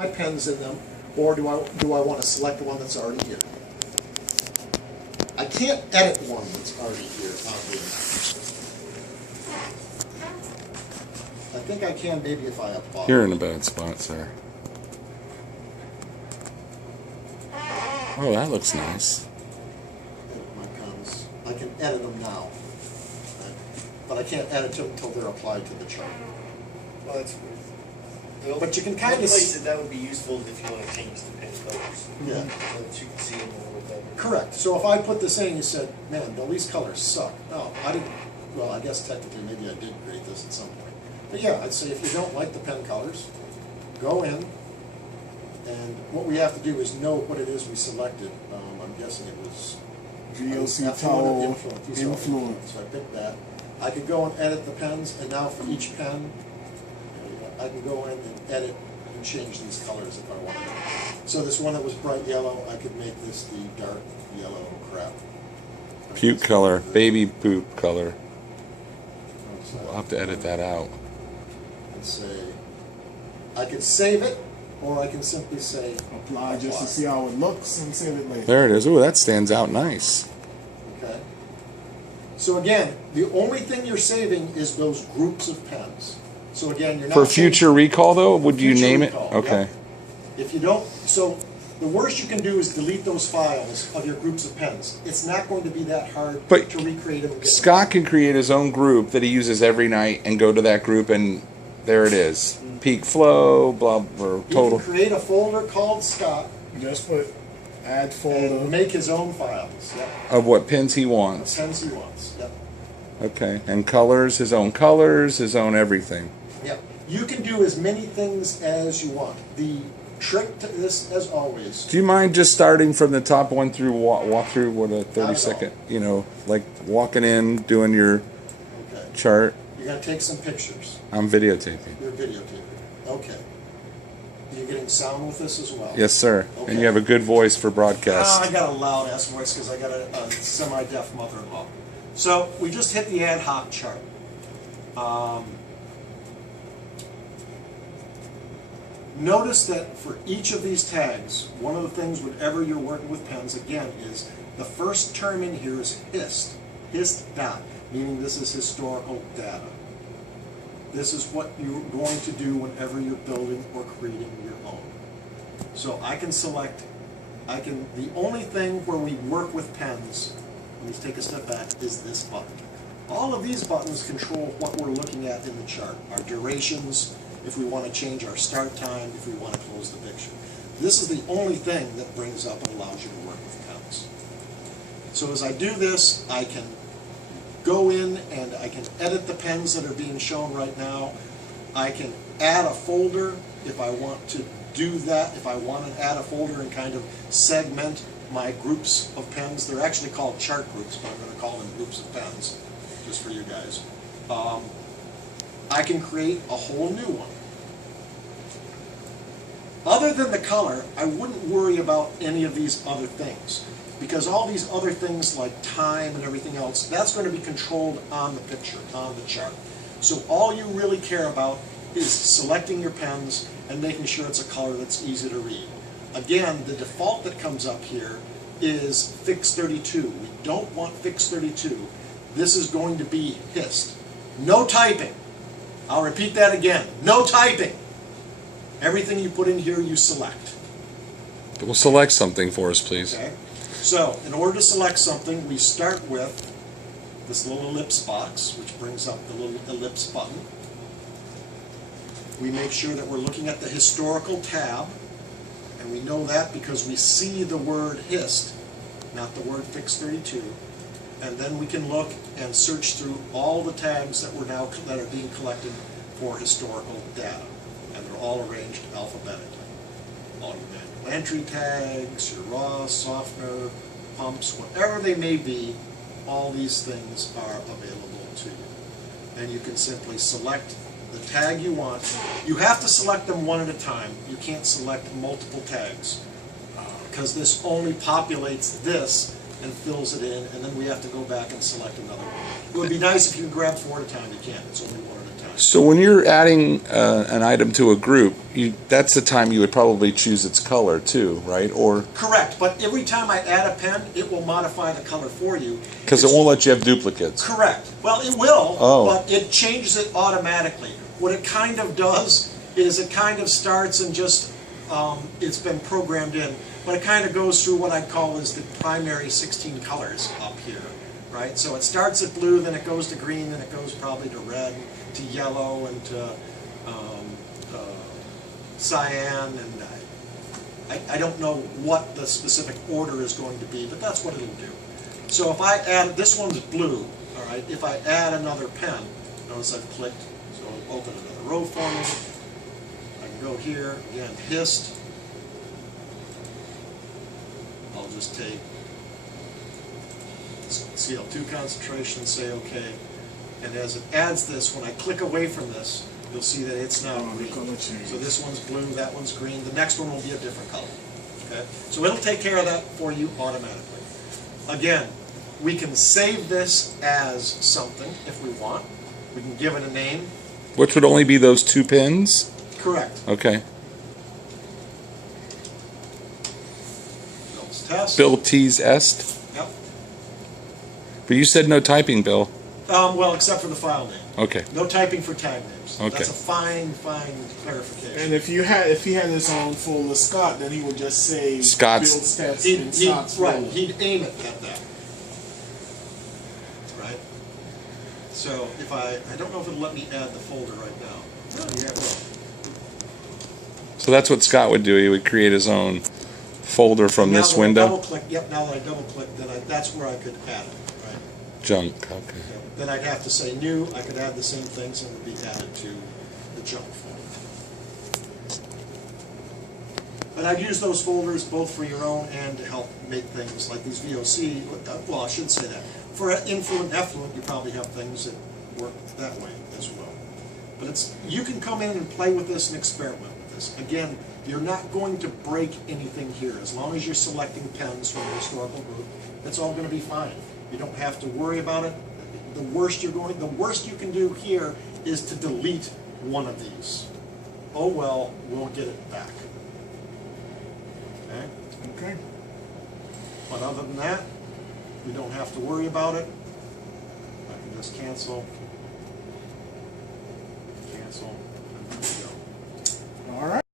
My pens in them, or do I want to select the one that's already here? I can't edit one that's already here, I think I can maybe if I apply. You're in a bad spot, sir. Oh, that looks nice. My pens. I can edit them now, but I can't edit them until they're applied to the chart. Well, that's weird. But you can kind of place that would be useful if you want to change the pen colors. Yeah. So that you can see them a little better. Correct. So if I put this in and you said, man, all these colors suck. No, I didn't. Well, I guess technically maybe I did create this at some point. But yeah, I'd say if you don't like the pen colors, go in, and what we have to do is know what it is we selected. I'm guessing it was VLC Towel Influence. So I picked that. I could go and edit the pens, and now for each pen, I can go in and edit and change these colors if I wanted to. So this one that was bright yellow, I could make this the dark yellow crap. Puke color, baby poop color. We'll have to edit that out. And say, I could save it, or I can simply say apply just to see how it looks and save it later. There it is. Ooh, that stands out nice. Okay. So again, the only thing you're saving is those groups of pens. So again, you're not For future recall, though, would you name it? Okay. Yep. If you don't, so the worst you can do is delete those files of your groups of pens. It's not going to be that hard But to recreate them. Scott can create his own group that he uses every night and go to that group, and there it is. Peak flow, blah, or total. He can create a folder called Scott. Just put add folder. And make his own files. Yep. Of what pens he wants. The pens he wants. Yep. Okay. And colors, his own everything. Yep. You can do as many things as you want. The trick to this, as always. Do you mind just starting from the top one through walk through what a 30-second, like walking in, doing your chart? You're going to take some pictures. I'm videotaping. You're videotaping. Okay. You're getting sound with this as well? Yes, sir. Okay. And you have a good voice for broadcast. I got a loud ass voice because I got a semi-deaf mother-in-law. So we just hit the ad hoc chart. Notice that for each of these tags, one of the things whenever you're working with pens, again, is the first term in here is hist. Hist dot, meaning this is historical data. This is what you're going to do whenever you're building or creating your own. So I can select, the only thing where we work with pens, let me take a step back, is this button. All of these buttons control what we're looking at in the chart. Our durations, if we want to change our start time, if we want to close the picture. This is the only thing that brings up and allows you to work with pens. So as I do this, I can go in and I can edit the pens that are being shown right now. I can add a folder if I want to do that, if I want to add a folder and kind of segment my groups of pens. They're actually called chart groups, but I'm going to call them groups of pens, just for you guys. I can create a whole new one. Other than the color, I wouldn't worry about any of these other things, because all these other things like time and everything else, that's going to be controlled on the picture, on the chart. So all you really care about is selecting your pens and making sure it's a color that's easy to read. Again, the default that comes up here is fix 32. We don't want fix 32. This is going to be hist. No typing. I'll repeat that again. No typing. Everything you put in here, you select. We'll select something for us, please. Okay. So, in order to select something, we start with this little ellipse box, which brings up the little ellipse button. We make sure that we're looking at the historical tab, and we know that because we see the word hist, not the word fix 32. And then we can look and search through all the tags that are being collected for historical data, and they're all arranged alphabetically. All your manual entry tags, your raw, softener, pumps, whatever they may be, all these things are available to you. And you can simply select the tag you want. You have to select them one at a time. You can't select multiple tags because this only populates this and fills it in, and then we have to go back and select another one. It would be nice if you could grab 4 at a time. You can't. It's only 1 at a time. So when you're adding an item to a group, that's the time you would probably choose its color too, right? Or Correct, but every time I add a pen, it will modify the color for you. because it won't let you have duplicates. Correct. Well, it will, Oh. but it changes it automatically. What it kind of does is it kind of starts and just, it's been programmed in, but it kind of goes through what I call is the primary 16 colors up here, right? So it starts at blue, then it goes to green, then it goes probably to red, to yellow, and to cyan, and I don't know what the specific order is going to be, but that's what it'll do. So if I add, this one's blue, all right, if I add another pen, notice I've clicked, so it'll open another row for me. I can go here, again, hist. I'll just take CL2 concentration, say OK. And as it adds this, when I click away from this, you'll see that it's now Oh, the green. color change. So this one's blue, that one's green. The next one will be a different color. Okay? So it'll take care of that for you automatically. Again, we can save this as something if we want. We can give it a name. Which would only be those 2 pins? Correct. Okay. Bill's test. Bill T's est. Yep. But you said no typing, Bill. Well, except for the file name. Okay. No typing for tag names. Okay. That's a fine clarification. And if he had his own folder Scott, then he would just say Scott's. Bill's test in Scott's Right, folder. he'd aim it at that. Right? So if I don't know if it'll let me add the folder right now. No, yeah, it will. So that's what Scott would do. He would create his own folder from Now this that I window. double-click, yep, now that I double-click, then that's where I could add it, right? Junk. Okay. Then I'd have to say new, I could add the same things and it would be added to the junk folder. But I'd use those folders both for your own and to help make things like these VOC, well, I should say that. For influent, effluent, you probably have things that work that way as well. But you can come in and play with this and experiment with this. Again, you're not going to break anything here. As long as you're selecting pens from the historical group, it's all going to be fine. You don't have to worry about it. The worst you can do here is to delete one of these. Oh well, we'll get it back. Okay? Okay. But other than that, we don't have to worry about it. I can just cancel, and there we go. All right.